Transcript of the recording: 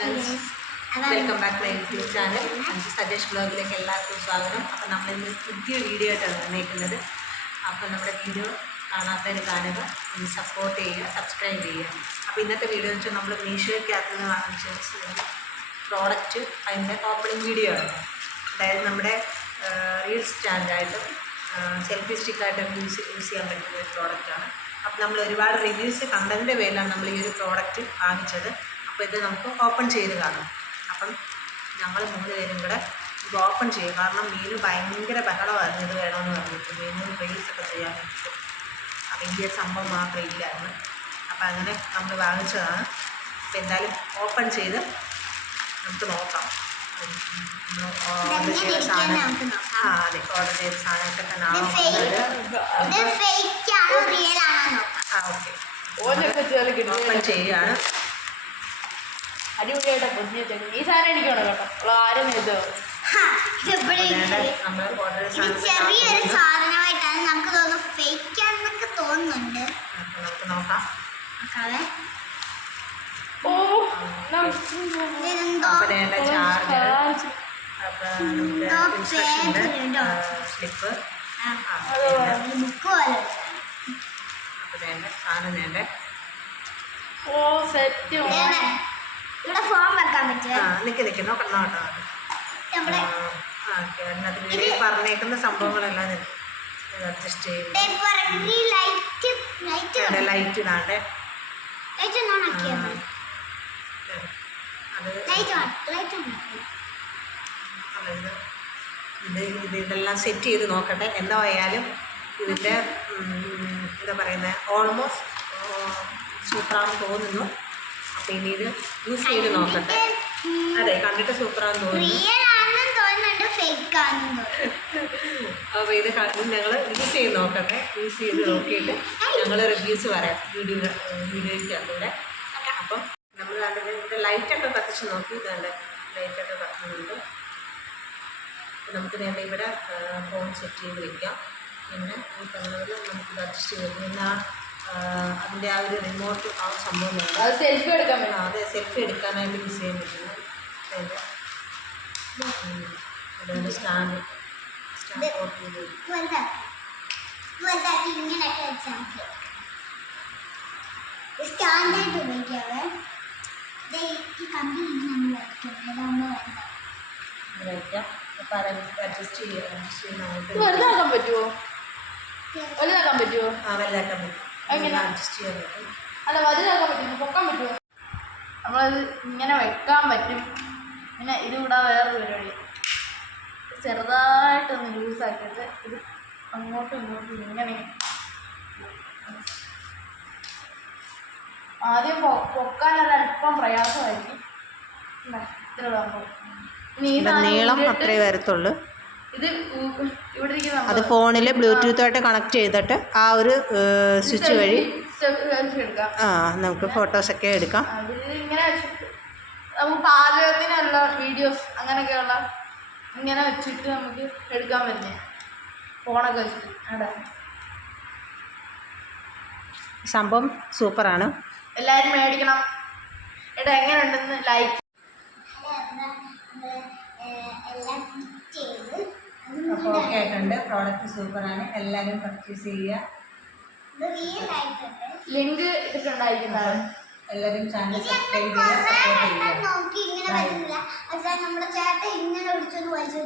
Welcome back my YouTube channel അഞ്ച് സജേഷ് ബ്ലോഗിലേക്ക് എല്ലാവർക്കും സ്വാഗതം. അപ്പോൾ നമ്മളിന്ന് പുതിയ വീഡിയോ ആയിട്ടാണ് വന്നേക്കുന്നത്. അപ്പോൾ നമ്മുടെ വീഡിയോ കാണാത്തവർ കാണുക ഒന്ന് സപ്പോർട്ട് ചെയ്യുക സബ്സ്ക്രൈബ് ചെയ്യുക. അപ്പോൾ ഇന്നത്തെ വീഡിയോ എന്ന് വെച്ചാൽ നമ്മൾ മീഷോയ്ക്കകത്ത് നിന്ന് വാങ്ങിച്ച പ്രോഡക്റ്റ് അതിന്റെ ഓപ്പണിംഗ് വീഡിയോ ആണ്. അതായത് നമ്മുടെ റീൽ സ്റ്റാൻഡായിട്ടും സെൽഫി സ്റ്റിക്കായിട്ടും യൂസ് യൂസ് ചെയ്യാൻ പറ്റുന്ന ഒരു പ്രോഡക്റ്റാണ് അപ്പോൾ നമ്മൾ ഒരുപാട് റിവ്യൂസ് കണ്ടതിന്റെ പേരിലാണ് നമ്മൾ ഈ ഒരു പ്രോഡക്റ്റ് വാങ്ങിച്ചത്. അപ്പോൾ ഇത് നമുക്ക് ഓപ്പൺ ചെയ്ത് കാണാം. അപ്പം ഞങ്ങൾ മൂന്ന് പേരും കൂടെ ഇത് ഓപ്പൺ ചെയ്യും. കാരണം മീന് ഭയങ്കര ബഹളമായിരുന്നു ഇത് വേണമെന്ന് പറഞ്ഞിട്ട്. മീനും റീൽസൊക്കെ ചെയ്യാൻ വേണ്ടിയിട്ട്. അപ്പം ഈ ഒരു സംഭവം മാത്രമേ ഇല്ലായിരുന്നു. അപ്പം അങ്ങനെ നമ്മൾ വാങ്ങിച്ചതാണ്. അപ്പം എന്തായാലും ഓപ്പൺ ചെയ്ത് നമുക്ക് നോക്കാം. ഓർഡർ ചെയ്ത സാധനം. ആ അതെ ഓർഡർ ചെയ്ത സാധനമൊക്കെ തന്നെ ആ ഓക്കെ. ഓപ്പൺ ചെയ്യുകയാണ് അടിപൊളിയായിട്ട് പൊന്നിയ വെച്ചേക്കും ഈ സാധനം എനിക്കാണ് കേട്ടോ. ഉള്ള ആരും ഇത് ചെറിയൊരു സാധനമായിട്ടാണ് നമുക്ക് തോന്നുന്നു ഫേക്ക് ആണെന്നൊക്കെ തോന്നുന്നുണ്ട്. നമുക്ക് നോക്കാം. ഓ? സ്ലിപ്പ് ഓ സെറ്റ്. ഇവിടെ ഫോം വെക്കാൻ പറ്റുക ആ നിക്ക് നിൽക്ക് നോക്കണം നോട്ടോ ആ ഓക്കെ. അതിനകത്ത് പറഞ്ഞേക്കുന്ന സംഭവങ്ങളെല്ലാം അഡ്ജസ്റ്റ് ചെയ്യും. ലൈറ്റ് ലൈറ്റ് ഇവിടെ ലൈറ്റ് ഇടാണ്ട്. ലൈറ്റ് ഒന്ന് ഓണാക്കിയാൽ അത് ലൈറ്റ് ഓൺ ലൈറ്റ് ഓണാക്കി അതായത് ഇത് ഇത് ഇതെല്ലാം സെറ്റ് ചെയ്ത് നോക്കട്ടെ. എന്താ എന്തായാലും ഇതിന്റെ എന്താ പറയുന്നത് ഓൾമോസ്റ്റ് സൂപ്പറാണെന്ന് തോന്നുന്നു. ഇനി ഇത് യൂസ് ചെയ്ത് നോക്കട്ടെ. അതെ കണ്ടിട്ട് സൂപ്പറാന്ന് തോന്നുന്നു. അപ്പോൾ ഇത് ഞങ്ങൾ യൂസ് ചെയ്ത് നോക്കട്ടെ. യൂസ് ചെയ്ത് നോക്കിയിട്ട് ഞങ്ങൾ റിവ്യൂസ് പറയാം വീഡിയോ വീഡിയോയ്ക്കകത്തൂടെ അപ്പം നമ്മൾ കണ്ടത് ലൈറ്റ് ഒക്കെ കത്തിച്ച് നോക്കി. ഇതുണ്ട് ലൈറ്റൊക്കെ കത്തുന്നുണ്ട് അപ്പോൾ നമുക്ക് നേരെ ഇവിടെ ഫോൺ സെറ്റ് ചെയ്ത് വെക്കാം. പിന്നെ ഈ പറഞ്ഞതിൽ നമുക്ക് അഡ്ജസ്റ്റ് ചെയ്ത് അതിന്റെ ആ ഒരു റിമോട്ട് ആ സംഭവം അത് സെൽഫി എടുക്കാൻ വേണം അതെ സെൽഫി എടുക്കാനായിട്ട് യൂസ് ചെയ്യാൻ പറ്റുന്നു അതുകൊണ്ട് സ്റ്റാൻഡ് സ്റ്റാൻഡ് ഇങ്ങനെയൊക്കെ വെച്ചാൽ സ്റ്റാൻഡായിട്ട് ഉപയോഗിക്കാവേ. ഈ കമ്പി നമ്മൾ വയ്ക്കാം അപ്പോൾ അത് അഡ്ജസ്റ്റ് ചെയ്യാനായിട്ട് വലുതാക്കാൻ പറ്റുമോ വലുതാക്കാൻ പറ്റുമോ ആ വലുതാക്കാൻ പറ്റും. എങ്ങനെ? അഡ്ജസ്റ്റ് ചെയ്യാൻ പറ്റും. അല്ല വലുതാക്കാൻ പറ്റും പൊക്കാൻ പറ്റുമോ? നമ്മളത് ഇങ്ങനെ വെക്കാൻ പറ്റും. പിന്നെ ഇത് കൂടാ വേറൊരു പരിപാടി. ചെറുതായിട്ടൊന്ന് ലൂസ് ആക്കിയിട്ട് ഇത് അങ്ങോട്ടും ഇങ്ങോട്ടും ഇങ്ങനെ ആദ്യം പൊക്കാൻ അത് അല്പം പ്രയാസമായിരിക്കും ഇത്രയുള്ള നീളം അത്രേ വരത്തുള്ളൂ. ഇത് ഇവിടെ ഇരിക്കുന്ന അത് ഫോണിൽ ബ്ലൂടൂത്തായിട്ട് കണക്ട് ചെയ്തിട്ട് ആ ഒരു സ്വിച്ച് വഴി എടുക്കാം. ആ നമുക്ക് ഫോട്ടോസൊക്കെ എടുക്കാം. ഇങ്ങനെ നമുക്ക് പാചകത്തിനുള്ള വീഡിയോസ് അങ്ങനെയൊക്കെയുള്ള ഇങ്ങനെ വെച്ചിട്ട് നമുക്ക് എടുക്കാൻ പറ്റുന്നേ ഫോണൊക്കെ വെച്ചിട്ട്. അവിടെ സംഭവം സൂപ്പറാണ് എല്ലാവരും മേടിക്കണം. എടാ എങ്ങനെ ഉണ്ടെന്ന് ലൈക്ക് ഓക്കെ ആയിട്ടുണ്ട് പ്രോഡക്റ്റ് സൂപ്പറാണ് എല്ലാവരും പർച്ചേസ് ചെയ്യുക. ലിങ്ക് ഇട്ടിട്ടുണ്ടായിരിക്കുന്നതാണ് എല്ലാവരും ചാനൽ സബ്സ്ക്രൈബ് ചെയ്യുക സപ്പോർട്ട് നമ്മുടെ ചേട്ടൻ ഇങ്ങനെ വലിച്ചു